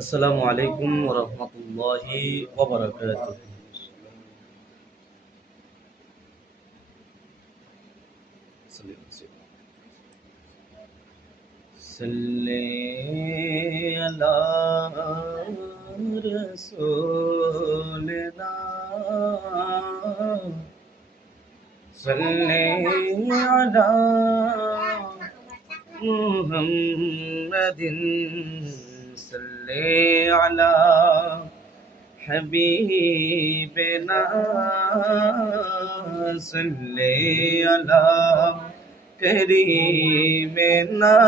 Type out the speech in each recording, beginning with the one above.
আসসালামু আলাইকুম ওয়া রাহমাতুল্লাহি ওয়া বারাকাতুহু। সাল্লি আলা রাসূলিনা সাল্লি আলা মুহাম্মাদিন সাল্লি আলা حبيبنا صل على كريمنا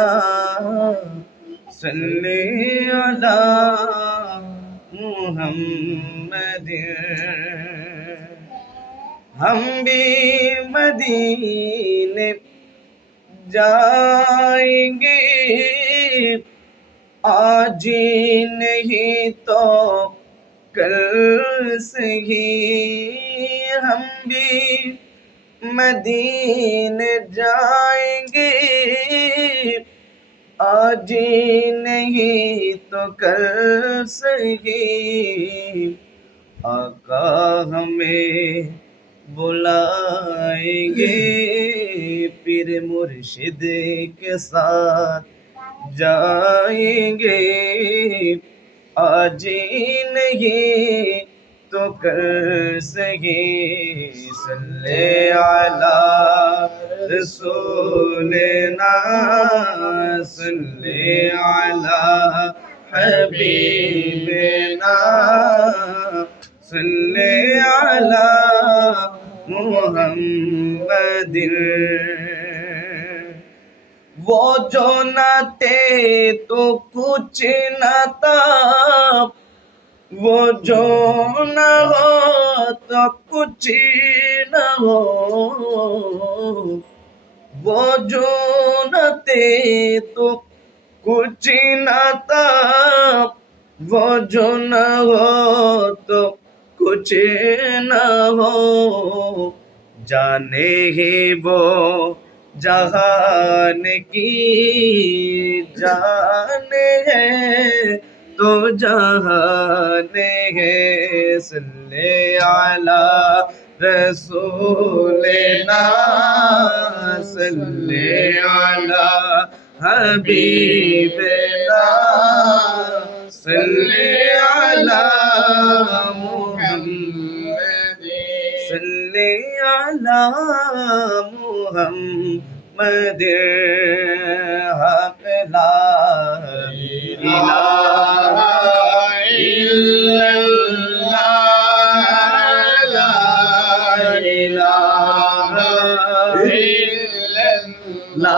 صل على محمد हम भी मदीने जाएंगे आज नहीं तो कल से ही हम भी मदीने जाएंगे आज नहीं तो कल से ही आका हमें बुलाएंगे पीर मुर्शिद के साथ जाएंगे आज नहीं तो कल सही सल्ले अला रसूलिना सल्ले अला हबीबिना सल्ले अला मुहम्मदिन वो जो न थे तो कुछ न था वो जो न हो तो कुछ न हो वो जो न थे तो कुछ न था वो जो न हो तो कुछ न हो जाने ही वो जहान की जाने है तो जहाने है सल्ले अला रसूलिना सल्ले अला हबीबिना सल्ले अला मुहम्मद सल्ले अला मुहम्मद हक ला इलाहा इल्लल्लाह ला इलाहा इल्लल्लाह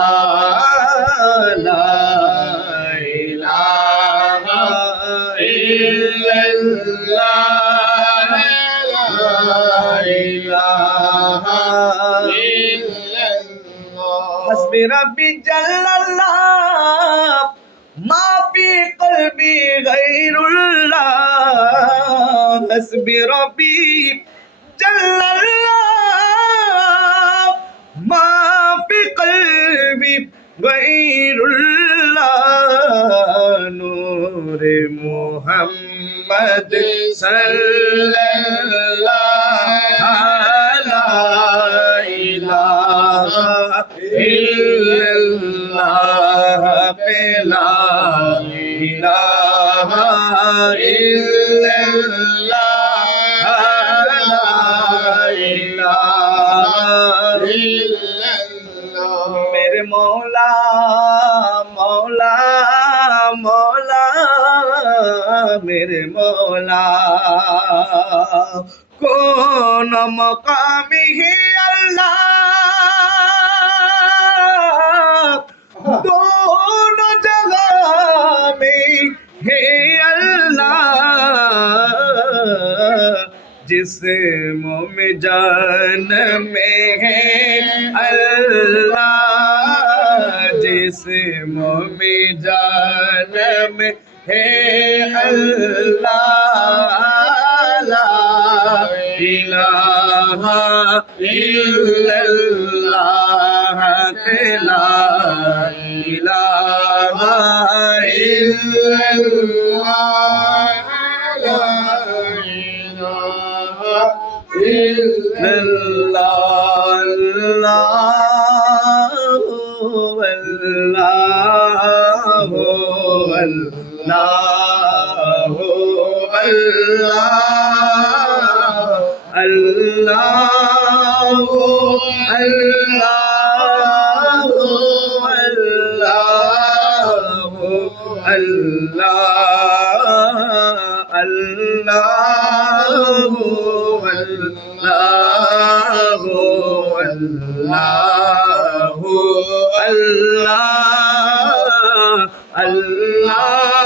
ला इलाहा इल्लल्लाह ला इलाहा हस्बी रब्बी जल्लल्लाह मा फी क़ल्बी गैरुल्लाह हस्बी रब्बी जल्लल्लाह मा फी क़ल्बी गैरुल्लाह नूर मुहम्मद सल्लल्लाह ला इलाहा इल्लल्लाह ला इलाहा इल्लल्लाह ला इलाहा इल्लल्लाह मेरे मौला मौला मौला मेरे मौला कौन मकाम है अल्लाह दोनों जगह में है अल्लाह जिस में जान में है अल्लाह जिस में जान में है अल्लाह ला इलाहा इल्लल्लाह ला इलाहा illallah, la ilaha illallah, Allahu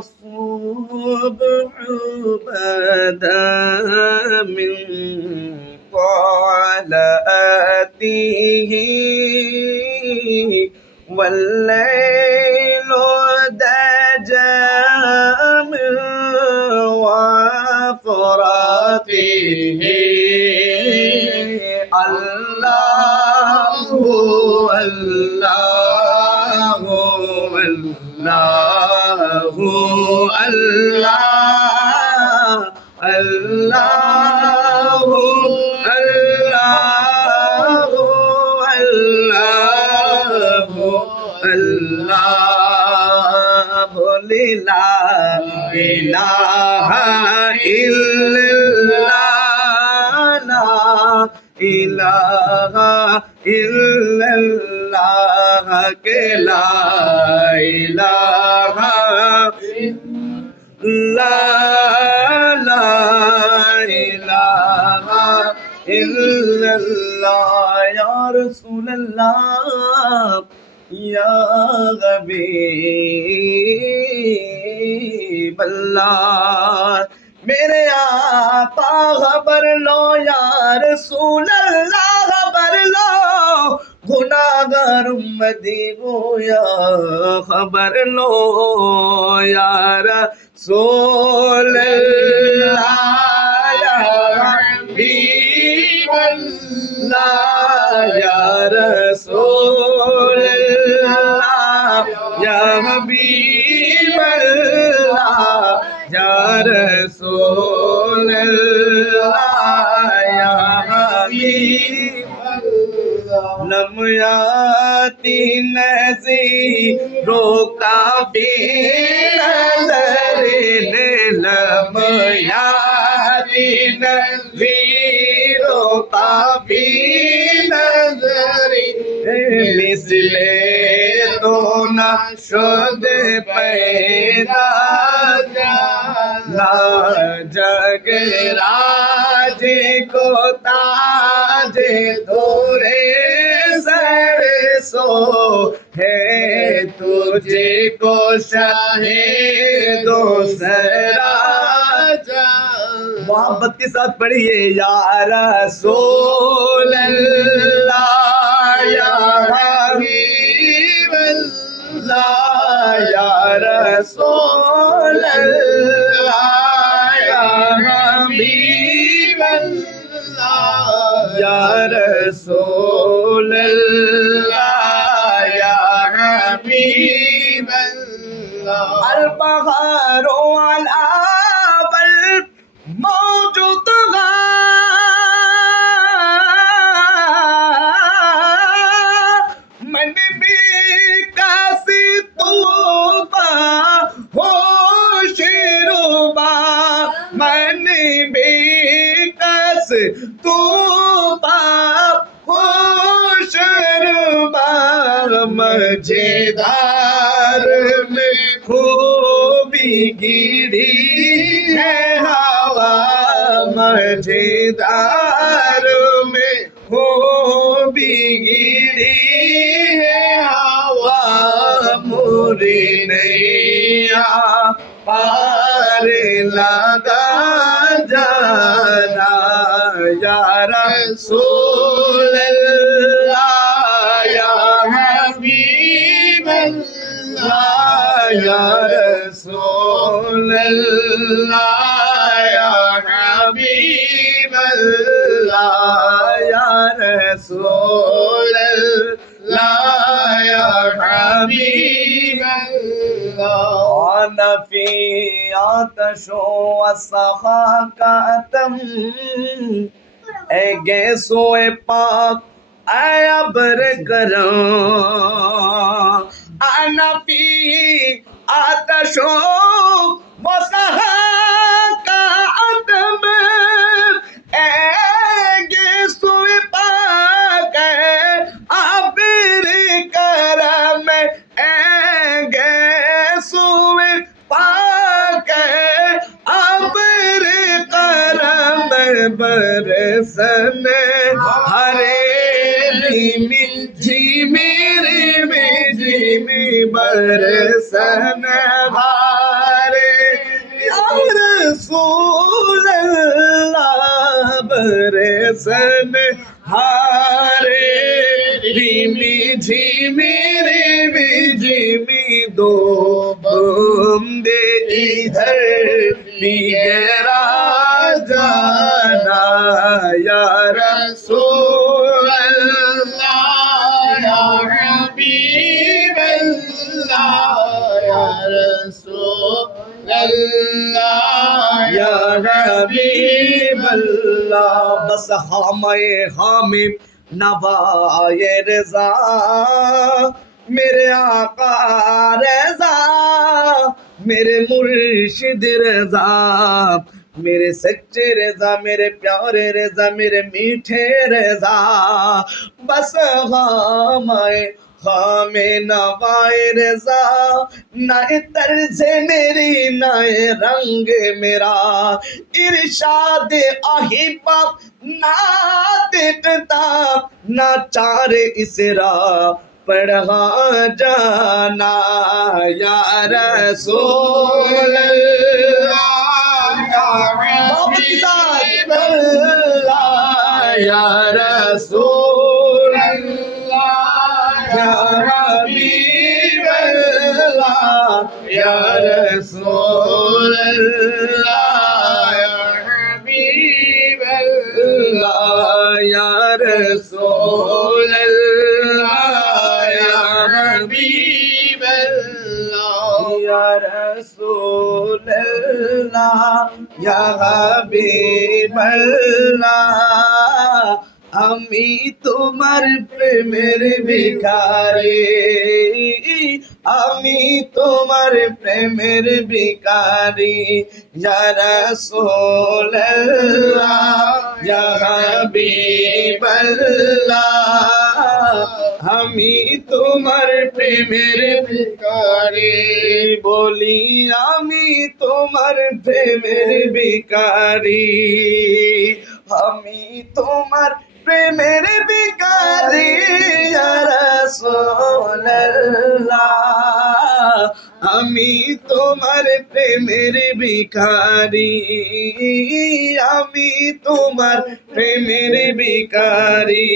الصبح بدا من طلعته والليل دجى من وفراته الله الله الله الله الله الله الله لا إله إلا الله لا إله إلا الله لا إله لا إله إلا الله يا رسول الله يا حبیب اللہ میرے آقا خبر لو یا رسول اللہ خبر لو گناہگار امتی کو یا خبر لو یا رسول اللہ یا حبیب اللہ یا رسول یا حبیب اللہ یا رسول اللہ یا حبیب اللہ لمحاتی نظیروں کا بھی نظر نے لمحاتی نظیروں کا بھی نظر مثل تو نہ شد پیدا لا جگ راج کو تاج تورے سر سو ہے تجھے کو شاہ دو سرا محبت کے ساتھ پڑھیے یا رسول اللہ یا حبیب اللہ یا رسول اللہ یا حبیب اللہ یا رسول اللہ یا حبیب اللہ البحر والآبل موجود من بھی کسی توبہ ہو شروبا من بھی کس توبہ ہو شروبا مجھدار میں خوبی گری ہے ہوا مجھدار میں خوبی گری ہے ہوا موری نیا پار لگا جانا یا رسول اللہ یا حبیب اللہ یا رسول اللہ یا حبیب اللہ या रसूल अल्लाह या हबीब अल्लाह नफी आतशो वसखा का तम ए गैसोए पाक आया बर करो नफी आतशो वसखा का तम ए गैसोए पाक आबिर करम ए गैसोए पाक आबिर करम बरसन हरे रिमी झिमी रिमी झिमी बरसन हारे या रसूल अल्लाह बरसन हारे रिमी झिमी रिमी झिमी दो बूंदे इधर निगरा जाना या रसूल अल्लाह या हबीब अल्लाह या रसूल अल्लाह या हबीब अल्लाह बस हामए हामिम नवाए रज़ा मेरे आका रज़ा मेरे मुर्शिद रज़ा मेरे सच्चे रज़ा मेरे प्यारे रज़ा मेरे मीठे रज़ा बस हामए हामे नवाए रज़ा नाए तर्ज़े मेरी नाए रंग मेरा इरशाद आहिबा ना देखता ना चारे इसरा पढ़ा जाना या रसूल अल्लाह या रसूल अल्लाह या हबीब अल्लाह या रसूल अल्लाह या हबीब अल्लाह या रसूल अल्लाह या हबीब अल्लाह या रसूल अल्लाह या हबीब अल्लाह আমি তোমার প্রেমের ভিখারি আমি তোমার প্রেমের ভিখারি ইয়া রাসূলুল্লাহ ইয়া হাবিবাল্লাহ আমি তোমার প্রেমের ভিখারি বলি আমি তোমার প্রেমের ভিখারি আমি তোমার প্রেমের ভিখারি ইয়া রাসূলুল্লাহ আমি তোমার প্রেমের ভিখারি আমি তোমার প্রেমের ভিখারি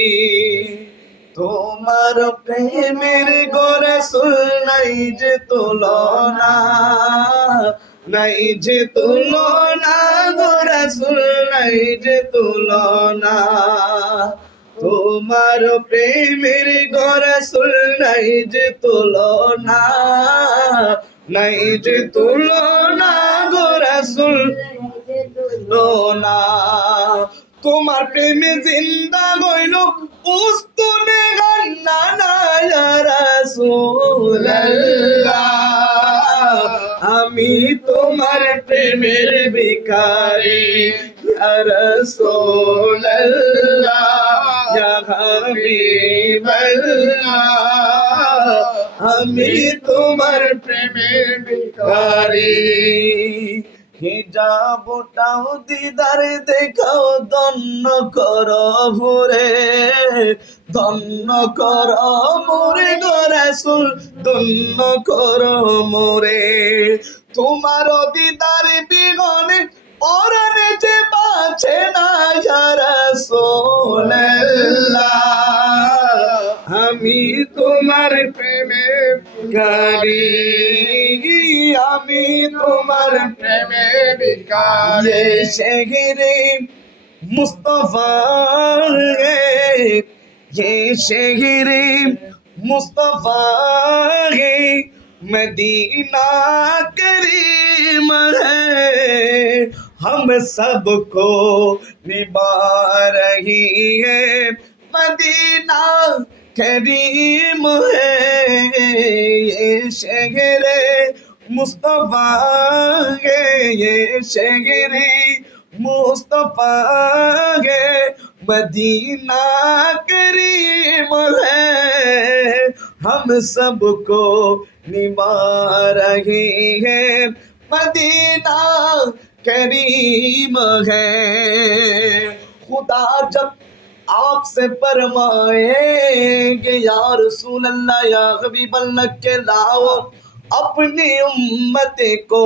তোমার প্রেমের গো রাসূল নাই যে তুলনা নাই যে তুলনা গো রাসূল নাই যে তুলনা তোমার প্রেমের গো রাসূল নাই যে তুলনা নাই যে তুলনা গো রাসূল তুলনা তোমার প্রেমে জিন্দা হইল উস্তুনে গান্না না ইয়া রাসূলুল্লাহ আমি তোমার প্রেমের ভিখারি ইয়া রাসূলুল্লাহ ইয়া হাবিবাল্লাহ আমি তোমার প্রেমের ভিখারি হিজাবটাও দিদার দেখাও ধন্য কর ভোরে ধন্য কর মোরে গো রাসূল ধন্য কর মোরে তোমার দিদার বিগনে পরাণে যে বাঁচে না ইয়া রাসূলুল্লাহ আমি তোমার প্রেমে ভিখারি আমি তোমার প্রেমে ভিখারি ये शहरे मुस्तफा है, ये शहर मुस्तफा है, मदीना करीम है, हम सबको निभा रही है, मदीना करीम है, ये शहर मुस्तफा है, ये शहर मुस्तफा है, मदीना करीम है, हम सबको निभा रहे हैं, मदीना करीम है। खुदा जब आपसे फरमाएंगे या रसूल अल्लाह या हबीब अल्लाह के लाओ अपनी उम्मत को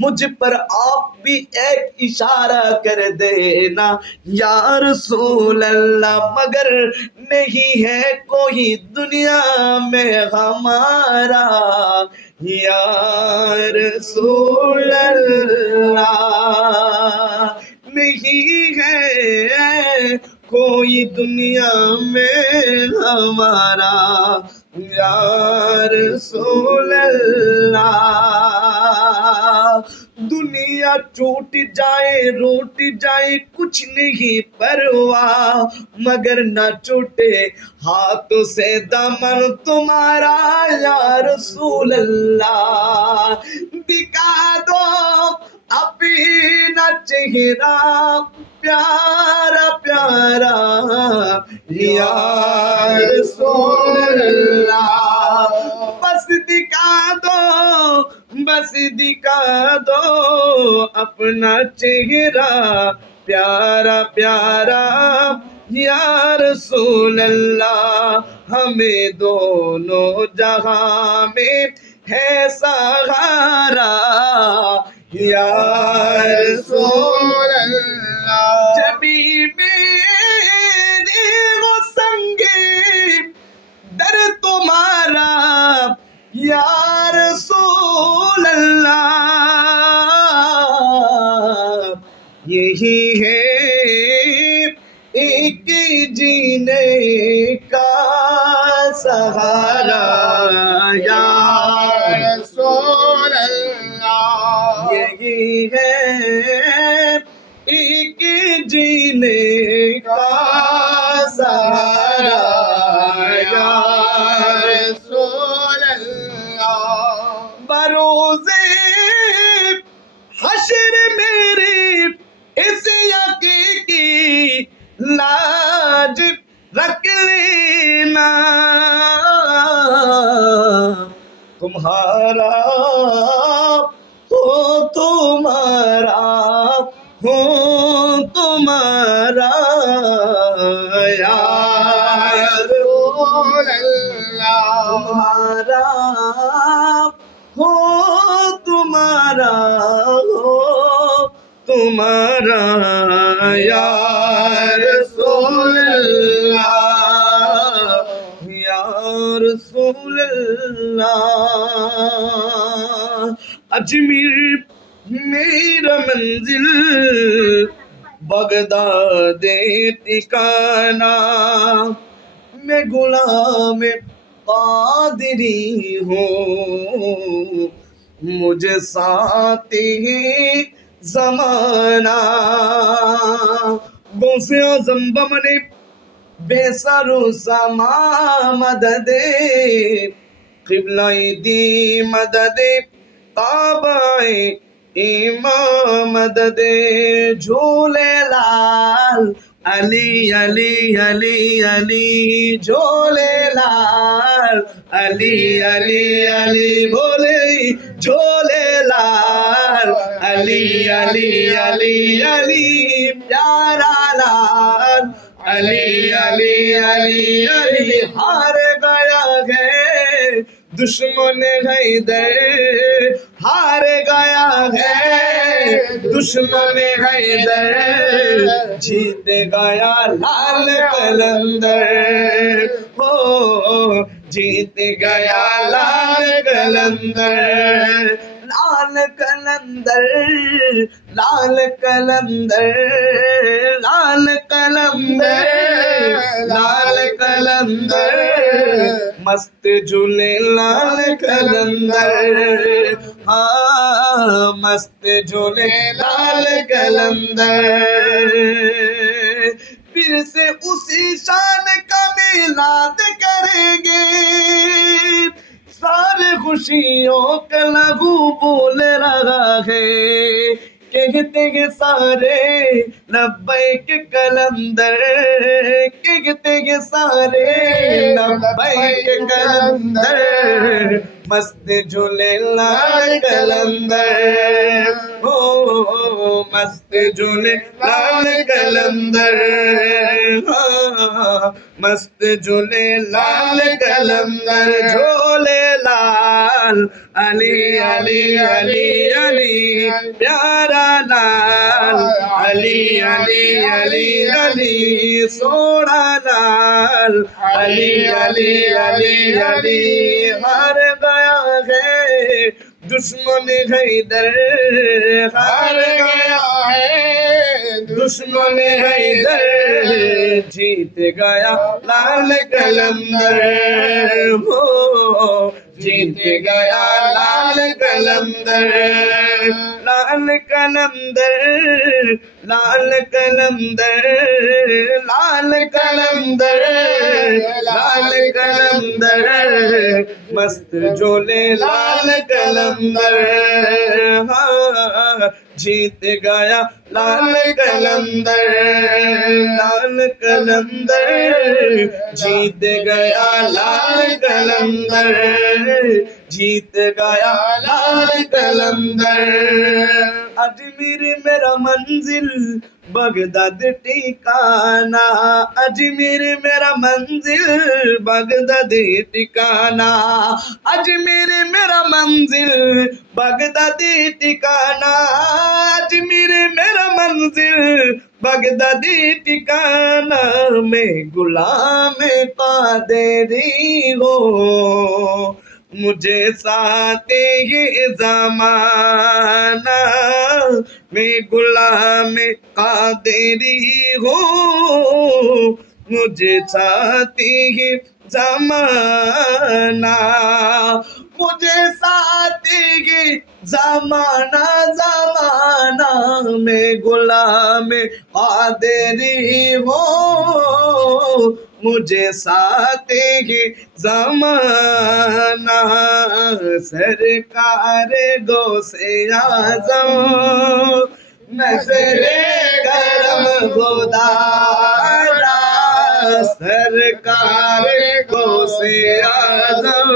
मुझ पर आप भी एक इशारा कर देना या रसूल अल्लाह, मगर नहीं है कोई दुनिया में हमारा या रसूल अल्लाह, नहीं है कोई दुनिया में हमारा या रसूल अल्लाह। दुनिया टूट जाए रूठ जाए कुछ नहीं परवाह, मगर न टूटे हाथों से दामन तुम्हारा या रसूल अल्लाह। दिखा दो अपना चेहरा प्यारा प्यारा या रसूल अल्लाह, बस दिखा दो, बस दिखा दो अपना चेहरा प्यारा प्यारा या रसूल अल्लाह। हमें दोनों जहां में है सहारा या रसूल अल्लाह। जबी मेरे वो संगे दर तुम्हारा या रसूल अल्लाह, यही है एक जीने का सहारा या रसूल अल्लाह, यही है एक जीने का सहारा या रसूल अल्लाह। बरोज़े हश्र मेरे इस यकी की लाज रख लेना, तुम्हारा हो तुम्हारा हो तुम्हारा या रसूल अल्लाह, तुम्हारा हो तुम्हारा हो तुम्हारा या रसूल अल्लाह, या रसूल अल्लाह। अजमेर मेरा मंजिल बगदाद ठिकाना, मैं गुलाम कादरी हूँ, मुझे साथ ही ज़माना। गौसे आज़म बमने बेसरो समा मददे, क़िबला-ए दी मददे, काबा-ए इमाम मददे, झूले लाल अली अली अली अली, झूले लाल अली अली अली, बोले झूले लाल अली अली अली अली, प्यारा लाल अली अली अली अली। हार गया है दुश्मन हैदर, हार गया है दुश्मन हैदर, जीत गया लाल कलंदर, हो जीत गया लाल कलंदर। लाल लाल कलंदर, लाल कलंदर, लाल कलंदर, लाल कलंदर, मस्त झूले लाल कलंदर, हाँ मस्त झूले लाल कलंदर। फिर से उसी शान का मिलाद करेंगे, सारे खुशियों का लहू बोल रहा है, कहते हैं सारे लब्बैक कलंदर, कहते हैं सारे लब्बैक कलंदर, मस्त झूले लाल कलंदर, हो मस्त झूले लाल कलंदर, हाँ मस्त झूले लाल कलंदर, झोले लाल अली अली अली अली, प्यारा लाल अली अली अली अली, सोना लाल अली अली अली अली, हार गया है दुश्मन हैदर, हार गया है दुश्मन हैदर, जीत गया लाल कलंदर, हो जीत गया लाल कलंदर, लाल कलंदर, लाल कलंदर, लाल कलंदर, लाल कलंदर, मस्त झोले लाल कलंदर, हाँ जीत गया लाल कलंदर, लाल कलंदर, जीत गया लाल कलंदर, जीत गया लाल कलंदर। अजमेर मेरा मंजिल बगदाद ठिकाना, अजमेर मेरा मंजिल बगदाद ठिकाना, अजमेर मेरा मंजिल बगदाद ठिकाना, अजमेर मेरा मंजिल बगदाद ठिकाना, मैं गुलाम कादेरी हो, मुझे साथ ये ज़माना, मैं गुलाम कादेरी हूँ, मुझे साथ ये ज़माना, मुझे साथ ये ज़माना, ज़माना, मैं गुलाम कादेरी हूँ, मुझे साथ ही ज़माना, सरकार गौसे आज़म, नज़रे करम खुदारा, सरकार गौसे आज़म,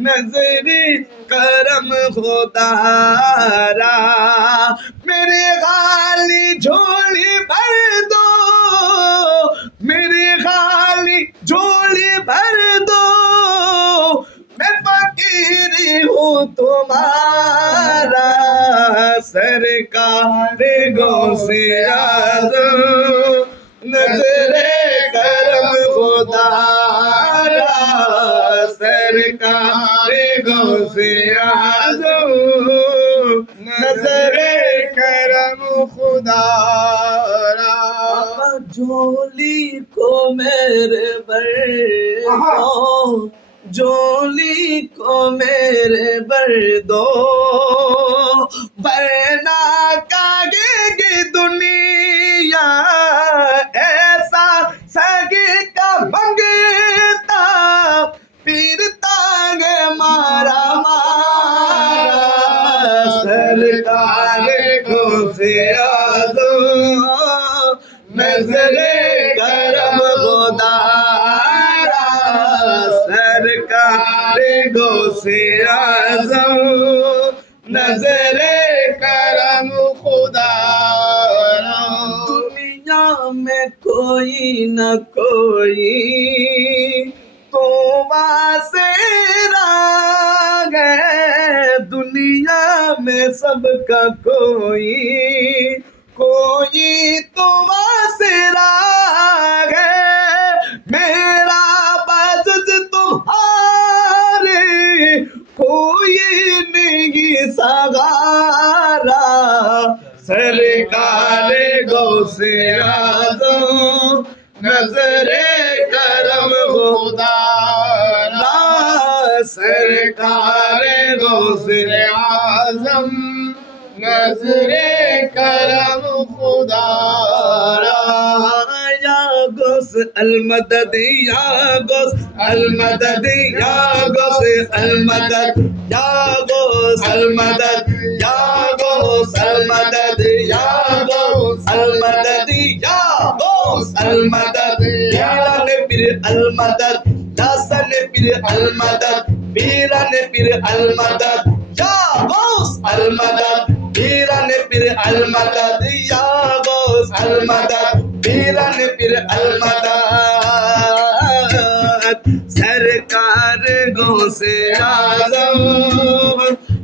नज़रे करम खुदारा, मेरे खाली झोली भर दो, मेरी खाली झोली भर दो, मैं फकीरी हूँ तुम्हारा, सरकार गौसे आज़म, नज़रे करम खुदारा, सरकार गौसे आज़म, नज़रे करम खुदारा। झोली को मेरे भर दो, झोली को मेरे भर दो, वरना कागेगी दुनिया ऐसा सगे का मंगता, फिरता है मारा मारा, सरकार गौसे आज़म, नज़रे करम खुदारा, सरकार गौसे आज़म, नज़रे करम खुदारा। दुनिया में कोई न कोई तो वासेरा है, दुनिया में सबका कोई कोई तो वासेरा है, मेरा बज़्ज़ तुम्हारे कोई नहीं सा से आज़म नजरे करम खुदा सरकार गौसे आज़म नजरे करम खुदा या गौस अलमदद या गौस अलमदद या गौस अलमदद या गौस अलमदद या गौस अलमदद या गौस अलमदद या गौस अलमदद पीराने पीर अलमदद दासने पीर अलमदद पीराने पीर अलमदद या गौस अलमदद पीराने पीर अलमदद या गौस अलमदद पीराने पीर अलमदद सरकार गौसे आज़म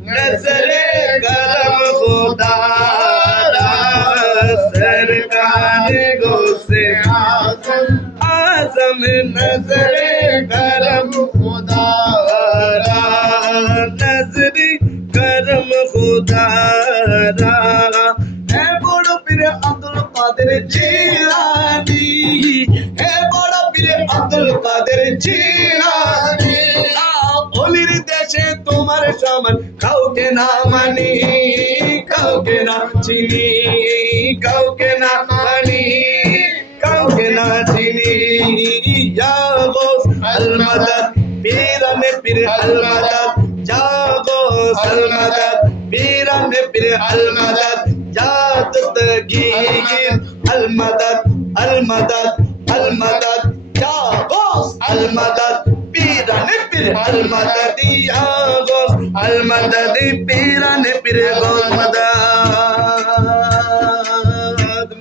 नजरे करम खुदा सरकार गौसे आज़म नजरे करम खुदा नजरे करम खुदा है बड़ो पीर अब्दुल कादिर जिलानी है बड़ो पीर अब्दुल कादिर जिलानी ओलिर देशे तुम्हारे समान काउके ना मानी काउके ना चिनी काउके ना मानी काउके ना चिनी या गौस अलमदद पीराने पीर अलमदद या गौस अलमदद पीराने पीर अलमदद या दस्तगीर अलमदद अलमदद अलमदद या गौस अलमदद पीराने पीर अलमदद या गौस अलमदद पीराने पीर गौस मदद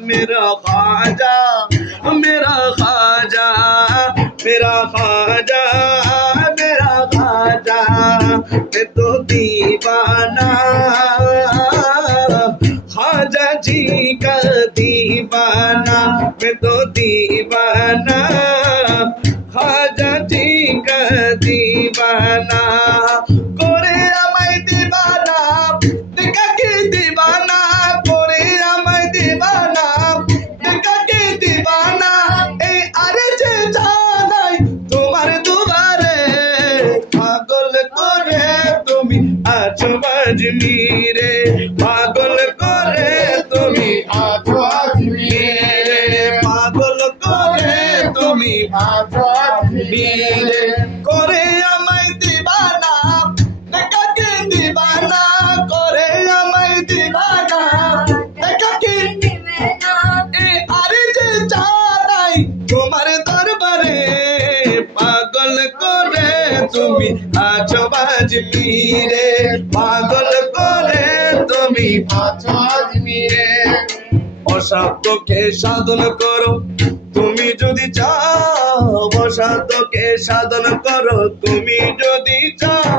मेरा ख्वाजा मेरा ख्वाजा मेरा ख्वाजा मेरा ख्वाजा मैं तो दीवाना ख्वाजा जी का दीवाना मैं तो दीवाना ख्वाजा जी का दीवाना कोरे আমায় दीवाना देखा के दीवाना कोरे আমায় दीवाना देखा के दीवाना ए अरे जे জানাই তোমার দুবারে পাগল করে তুমি আছো আজমিরে পাগল করে তুমি আছো আজমিরে পাগল করে তুমি আছো আজমিরে করে আমায় দিবানা দেখা কে দিবানা করে আমায় দিবানা দেখা কে দিবানা এ আরে যে জানাই তোমার দরবারে পাগল করে তুমি আছো আজমিরে পাগল করে তুমি আছো আজমিরে অসাধ্যকে সাধন করো তুমি যদি চাও অসাধ্যকে সাধন করো তুমি যদি চাও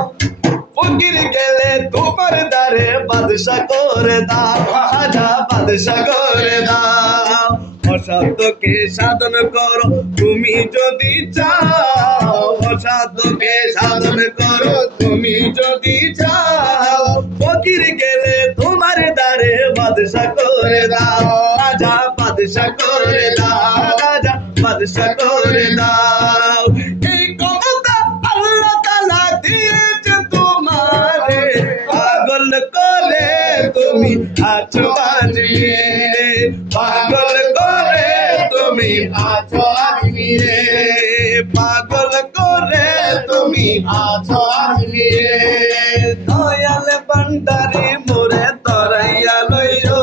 ফকির গেলে তোমার দ্বারে বাদশা করে দাও খাজা বাদশা করে দাও অসাধ্যকে সাধন করো তুমি যদি চাও অসাধ্যকে সাধন করো তুমি যদি চাও ফকির গেলে তোমার দ্বারে বাদশা করে দাও রাজা বাদশা করে দাও রাজা বাদশা করে দাও এই ক্ষমতা আল্লাহ তাআলা দিয়েছে তোমারে পাগল করে তুমি আছো আজমিরে পাগল করে তুমি আছো আজমিরে পাগল করে তুমি আছো আজমিরে দয়াল ভান্ডারে মোরে তরাইয়া লইও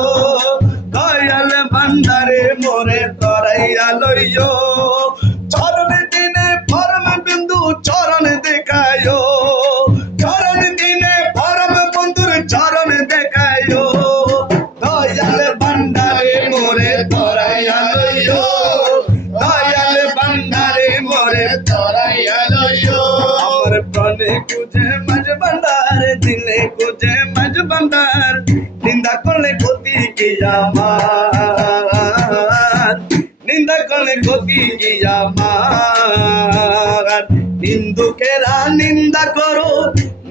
দয়াল ভান্ডারে মোরে তরাইয়া লইও চরণ দিনে পরম বিন্দু চরণ দেখায়ো চরণ দিনে পরম বন্ধুর চরণ দেখায়ো দয়াল ভান্ডারে মোরে তরাইয়া লইও দয়াল ভান্ডারে মোরে তরাইয়া লইও আমার প্রাণে খুঁজে মাঝ ভান্ডার দিলে খুঁজে মাঝ ভান্ডার নিন্দা করলে ক্ষতি কি আমার নিন্দা করলে ক্ষতি কি আমার নিন্দুকেরা নিন্দা করো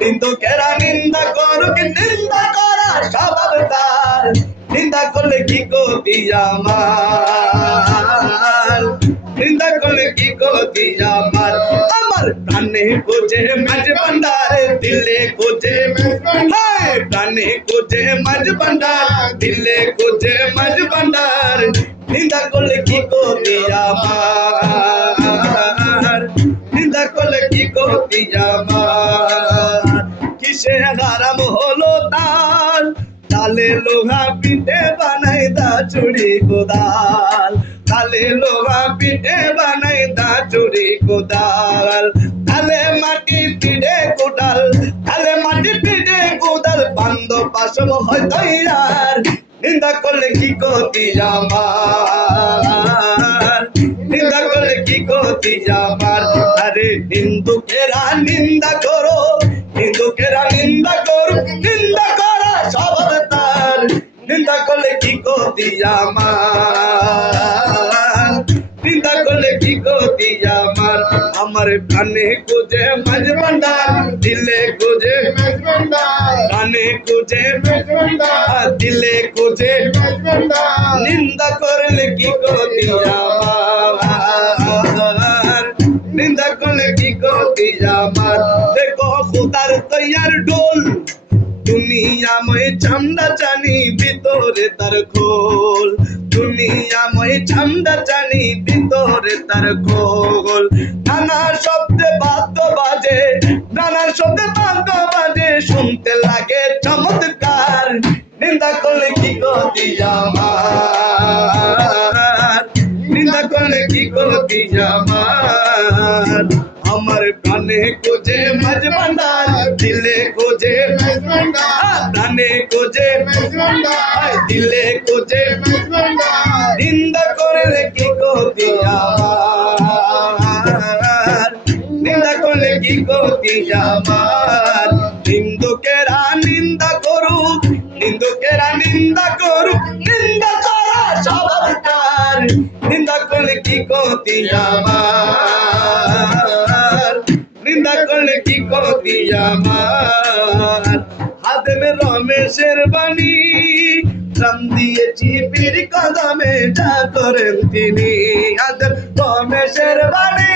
নিন্দুকেরা নিন্দা করো কি নিন্দা করা স্বভাব তার নিন্দা করলে কি গতি আমার, নিন্দা করলে কি গতি আমার। আমার প্রাণে খোঁজে মাঝ ভান্ডার, দিলে খোঁজে প্রাণে খোঁজে মাঝ ভান্ডার, দিলে খোঁজে মাঝ ভান্ডার। নিন্দা করলে কি গতি আমার, নিন্দা করলে কি গতি আমার। কিসে হারাম হলো তাল, তালে লোহা পিঠে বানাই দা চুরি কোদাল, তালে লোহা পিঠে বানাই দা চুরি কোদাল। তালে মাটি পিঠে কোদাল, তালে মাটি পিঠে কোদাল, বান্ধ পাশম হয়তো আর। নিন্দা করলে কি গতি আমার, নিন্দা করলে কি গতি আমার। আরে হিন্দুকেরা নিন্দা করো, হিন্দুকেরা নিন্দা করো, নিন্দা করা স্বভাব তার। নিন্দা করলে কি গতি আমার, নিন্দা করলে কি গতি আমার। আমার প্রাণে খুঁজে মাঝ ভান্ডার, দিলে খুঁজে প্রাণে খুঁজে দিলে খুঁজে। নিন্দা করলে কি গতি আমার, নিন্দা করলে কি গতি আমার। দেখো খুদার তৈয়ার ডোল, দুনিয়াময় চামড়া জানি ভিতরে তার খোল, দুনিয়াময় চামড়া জানি ভিতরে তার খোল। নানা শব্দে বাদ্য বাজে, নানা শব্দে বাদ্য বাজে, শুনতে লাগে চমৎকার। নিন্দা করলে কি গতি আমার, নিন্দা করলে কি গতি আমার। আমার প্রাণে খোঁজে মাঝ ভান্ডার, দিলে খোঁজে প্রাণে খোঁজে দিলে খোঁজে। নিন্দা করলে কি গতি আমার, নিন্দা করলে কি গতি আমার। হিন্দুকেরা নিন্দা করুক, হিন্দুকেরা নিন্দা করুক, নিন্দা করা স্বভাব তার। নিন্দা করলে কি গতি আমার, নিন্দা করলে কি গতি আমার। হাতের রমেশের বাণী, রাম দিয়েছি পীর কদমে, যা করেন তিনি। হাতের রমেশের বাণী,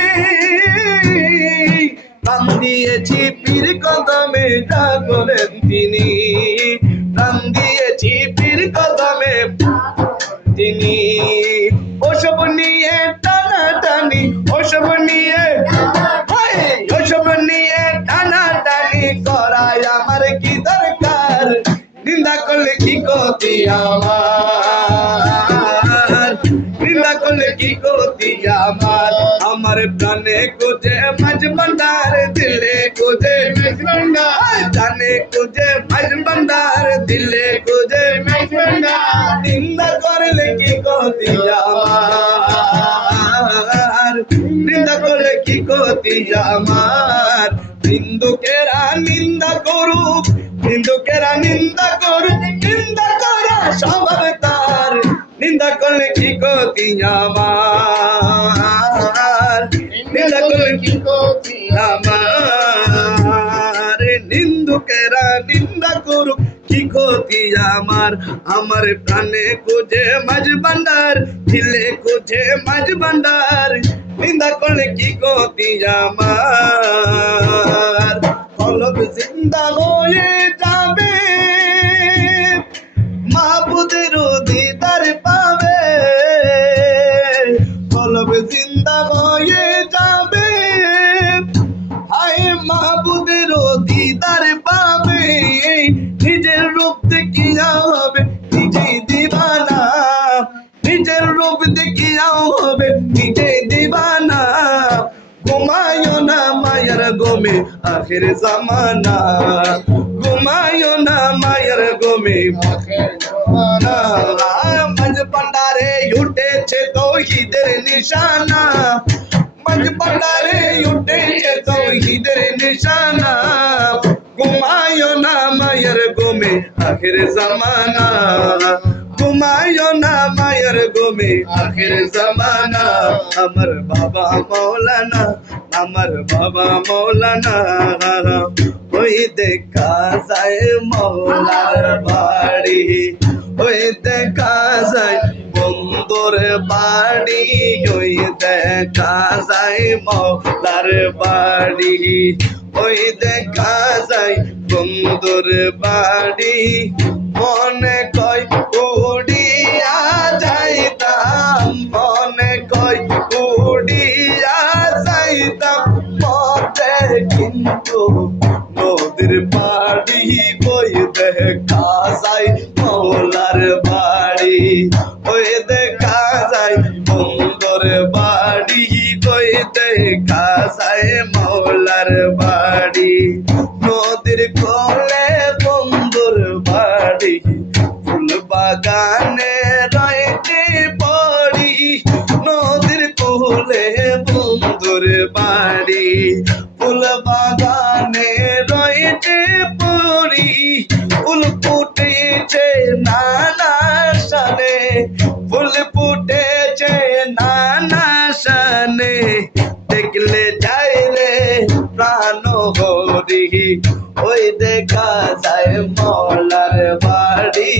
রাম দিয়েছি পীর কদমে, যা করেন তিনি। রাম দিয়েছি পীর কদমে তিনি। ওসব নিয়ে টানাটানি, ওসব নিয়ে ওসব নিয়ে টানাটানি করাই আমার কি দরকার। নিন্দা করলে কি গতি আমার, নিন্দা করলে কি গতি আমার। আমার প্রাণে খোঁজে মাঝ ভান্ডার, দিলে খোঁজে জানে খোঁজে মাঝ ভান্ডার, দিলে খোঁজে। নিন্দা করলে কি গতি আমার, নিন্দা করলে কি গতি আমার। হিন্দুকেরা নিন্দা করুক, হিন্দুকেরা নিন্দা করুক, নিন্দা করা স্বভাব তার। নিন্দা করলে কি গতি আমার, নিন্দা করলে কি গতি আমার। হিন্দুকেরা নিন্দা করুক, কি গতি আমার। আমার প্রাণে খোঁজে মাঝ ভান্ডার, দিলে খোঁজে মাঝ ভান্ডার। নিন্দা করলে কি গতি আমার। কলব জিন্দা হয়ে যাবে, মাহবুদের দিদার পাবে। কলব জিন্দা হয়ে যাবে, হায় মাহবুদের দিদার পাবে। নিজের রূপ দেখিয়া হবে নিজে দিবানা, নিজের রূপ দেখিয়া হবে নিজে দিবানা। ঘুমায়ো না মায়ের গোমে আখির জামানা, ঘুমায়ো না মায়ের গোমে আখির জামানা। মাঝ ভান্ডারে উঠেছে তৌহিদের নিশানা, মাঝ ভান্ডারে উঠেছে তৌহিদের নিশানা। ঘুমায়ো না মায়ের গোমে আখির জামানা, ঘুমায়ো না মায়ের গোমে আখির জামানা। আমার বাবা মৌলানা, আমার বাবা মৌলানা, ওই দেখা যায় মৌলার বাড়ি, ওই দেখা যায় বন্ধুর বাড়ি, ওই দেখা যায় মৌলার বাড়ি, ওই দেখা যায় বন্ধুর বাড়ি। মনে কয় উড়িয়া যাইতাম, মনে কয় উড়িয়া যাইতাম পথে, কিন্তু নদীর বাড়ি ওই দেখা যায় মৌলার বাড়ি, ওই দেখা যায় বন্ধুর বাড়ি, ওই দেখা যায় মৌলার বাড়ি। নদীর কোলে বন্ধুর বাড়ি, ফুল বাগানে রয়েছে পড়ি, নদীর কোলে বন্ধুর বাড়ি, ফুল বাগানে রয়েছে পড়ি, ফুল ফুটেছে নানা সানে, ফুল ফুটেছে নানা সানে, দেখলে যাইলে প্রাণ হরি, ওই দেখা যায় মৌলার বাড়ি,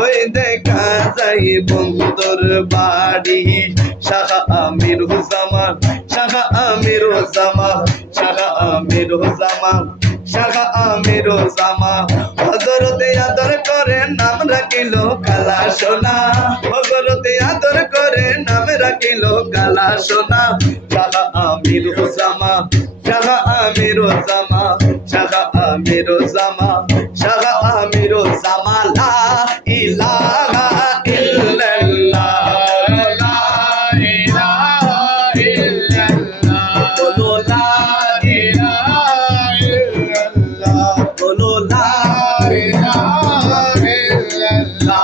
ওই দেখা যায় বন্ধুর বাড়ি। শাহ আমিরুজ্জামান, শাহ আমিরুজ্জামান, শাহ আমিরুজ্জামান, শাহ আমিরুজ্জামান, হযরতে আদর করে নাম রাখিল কালা সোনা, হযরতে আদর করে নাম রাখিল কালা সোনা। শাহ আমিরুজ্জামান, শাহ আমিরুজ্জামান, শাহ আমিরুজ্জামান, শাহ আমিরুজ্জামান, লা ইলাহা ইল্লাল্লাহ, লা ইলাহা ইল্লাল্লাহ, বলো লা ইলাহা ইল্লাল্লাহ, বলো লা ইলাহা ইল্লাল্লাহ।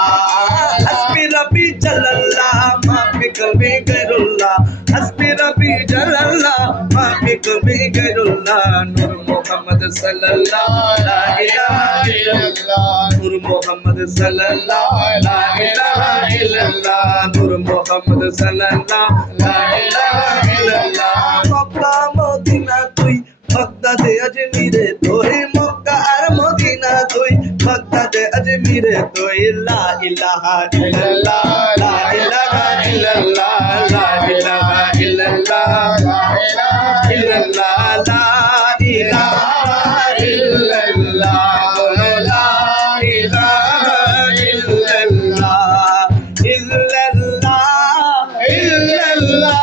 হাসবি রাব্বি জাল্লাল্লাহ, মা ফি কলবি গায়রুল্লাহ, হাসবি রাব্বি জাল্লাল্লাহ, মা ফি কলবি গায়রুল্লাহ। নূর মুহাম্মদ সাল্লাল্লাহ, লা ইলাহা ইল্লাল্লাহ, নূর মুহাম্মদ সাল্লাল্লাহ, লা ইলাহা ইল্লাল্লাহ, নূর মুহাম্মদ সাল্লাল্লাহ, লা ইলাহা ইল্লাল্লাহ। মক্কা মদিনা তুই, বাগদাদে আজমিরে তুই, মক্কা আর মদিনা তুই, বাগদাদে আজমিরে তুই, লা ইলাহা ইল্লাল্লাহ, লা ইলাহা ইল্লাল্লাহ, লা ইলাহা ইল্লাল্লাহ, লা ইলাহা ইল্লাল্লাহ, লা ইলাহা ইল্লাল্লাহ, লা ইলাহা ইল্লাল্লাহ, ইল্লাল্লাহ, ইল্লাল্লাহ,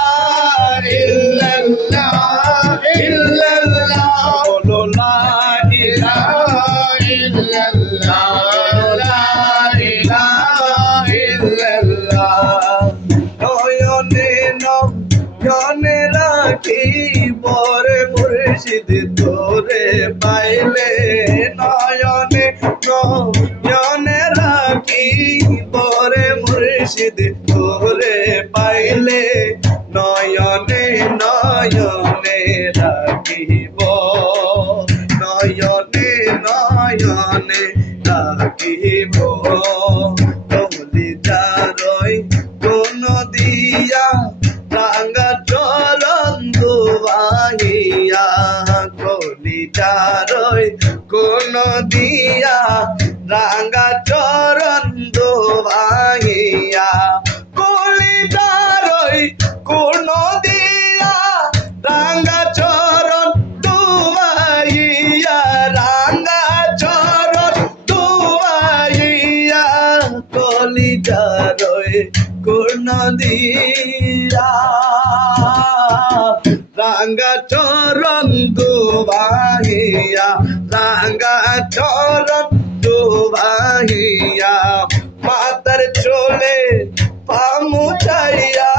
ইল্লাল্লাহ, ইল্লাল্লাহ, বলো লা ইলাহা ইল্লাল্লাহ, লা ইলাহা ইল্লাল্লাহ। নয়নে নয়নে রাখি বরে মুর্শিদ তোরে পাইলে, নয়নে নয়নে রাখি বরে মুর্শিদ তোরে পাইলে, নয়নে নয়নে রাখিব, নয়নে নয়নে রাখিব। কলিজারই কোন দিয়া রাঙা চরণ দুবাহিয়া, কলিজারই কোন দিয়া রাঙা চরণ দুবাহিয়া, কলিজারই কোন দিয়া রাঙা চরণ দুবাহিয়া, রাঙা চরণ দুবাহিয়া, কলিজারই কোন দিয়া রাঙা চরণ দুবাহিয়া, রাঙা চরণ দুবাহিয়া। মাতার চলে পামুচাইয়া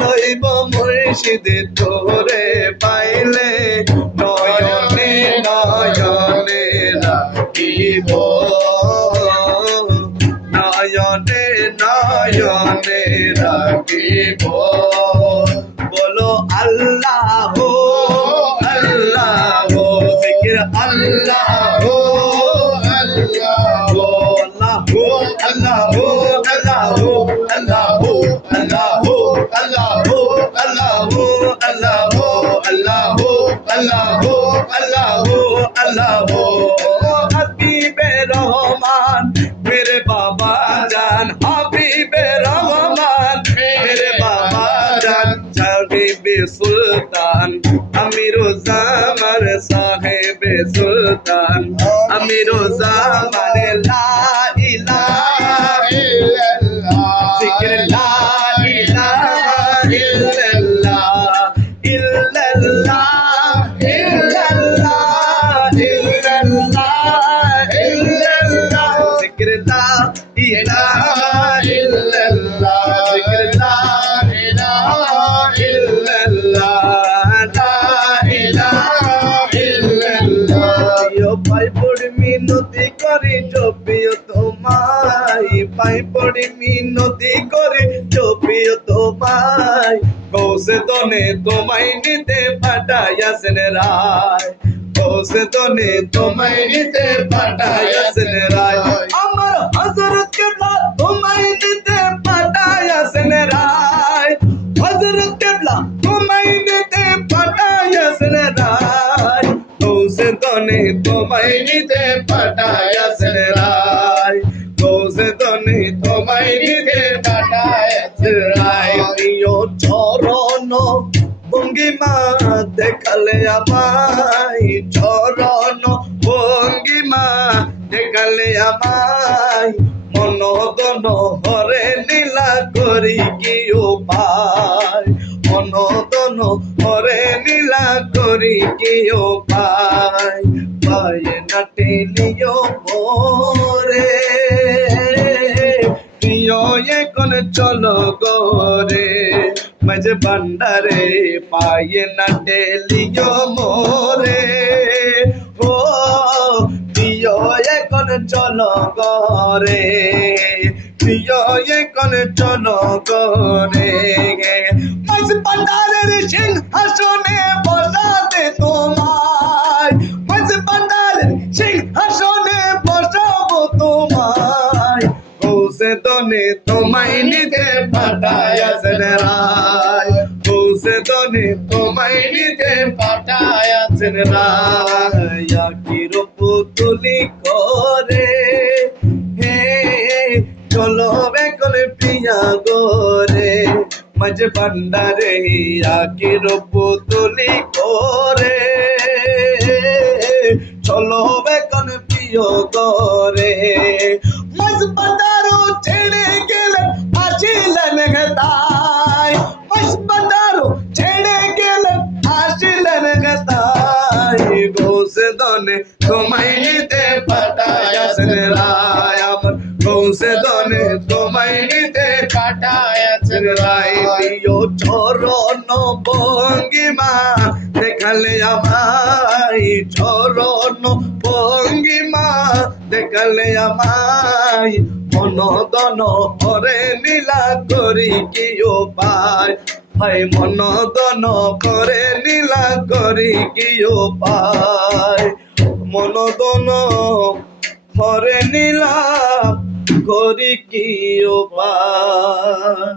লইব মুর্শিদ তোরে পাইলে, নয়নে নয়নে রাখিব, নয়নে নয়নে রাখিব। বলো আল্লাহ আল্লাহ, জিকির আল্লাহ আল্লাহ, আল্লাহ আল্লাহ আল্লাহ আল্লাহ আল্লাহ আল্লাহ আল্লাহ আল্লাহ আল্লাহ আল্লাহ আল্লাহ। হাবিবে রহমান মেরে বাবা সুলতান আমি রোজা মানে লা ইলাহা ইল্লাল্লাহ জিকির লা ইলাহা ইল্লাল্লাহ ইল্লাল্লাহ ইল্লাল্লাহ ইল্লাল্লাহ ইল্লাল্লাহ জিকির লা ইলাহা ইল্লাল্লাহ জিকির লা ইলাহা ইল্লাল্লাহ লা ইলাহা ইল্লাল্লাহ ইয়ো পাই পড়ি মিনতি করি জপিও তোমায় পাই পড়ি মিনতি করি জপিও তোমায় কৌশে তনে তোমায় নিতে পাঠাইয়াছেন রায় কৌশে তনে তোমায় নিতে পাঠাইয়াছেন রায় আমার হযরত কেবলা তোমায় নিতে পাঠাইয়াছেন রায় হযরত কেবলা তোমায় নিতে পাঠাইয়াছেন রায় কৌশে তনে তোমায় নিতে পাঠাইয়াছেন রায় কৌশে তনে তোমায় নিতে পাঠাইয়াছেন রায় প্রিয় চরণ ভঙ্গিমা দেখালে আমায় চরণ ভঙ্গিমা দেখালে আমায় মনোদন হরে নীলা করি কি উপায় মনোদন হরে নীলা করি কি উপায় পায়ে নাটে নিয় মোরে প্রিয় এখন চলো গোরে মাঝ ভান্ডারে পায়ে নাটে লিও মোরে ও প্রিয় এখন চলো গরে প্রিয় এখন চলো গরে মাঝ ভান্ডারের সিংহাসনে বসাতে তোমায় মাঝ ভান্ডারের সিংহাসনে বসাবো তোমায় কৌশে তনে তোমায় নিতে পাঠাইয়াছেন রায় কৌশে তনে তোমায় নিতে পাঠাইয়াছেন রায় আকির পুতুলি করে হে চলো এখন প্রিয়া গোরে মাঝ ভান্ডারে আকির পুতুলি করে চলো এখন প্রিয় গোরে মাঝ ভান্ডারও ছেড়ে গেলেন আসিলেন তাই মাঝ ভান্ডারও ছেড়ে গেলেন আসিলেন তাই ঘোষে দনে তোমায় নিতে পাঠাইয়াছেন রায় আমার ঘোষে দনে তোমায় নিতে পাঠাইয়াছেন রায় প্রিয় চরণ ভঙ্গিমা দেখালে আমায় চরণ ভঙ্গিমা দেখালে আমায় মনোদন হরে নীলা করি কি উপায় ভাই মনোদন করে নীলা করি কি উপায় মনোদন হরে নীলা করি কি উপায়।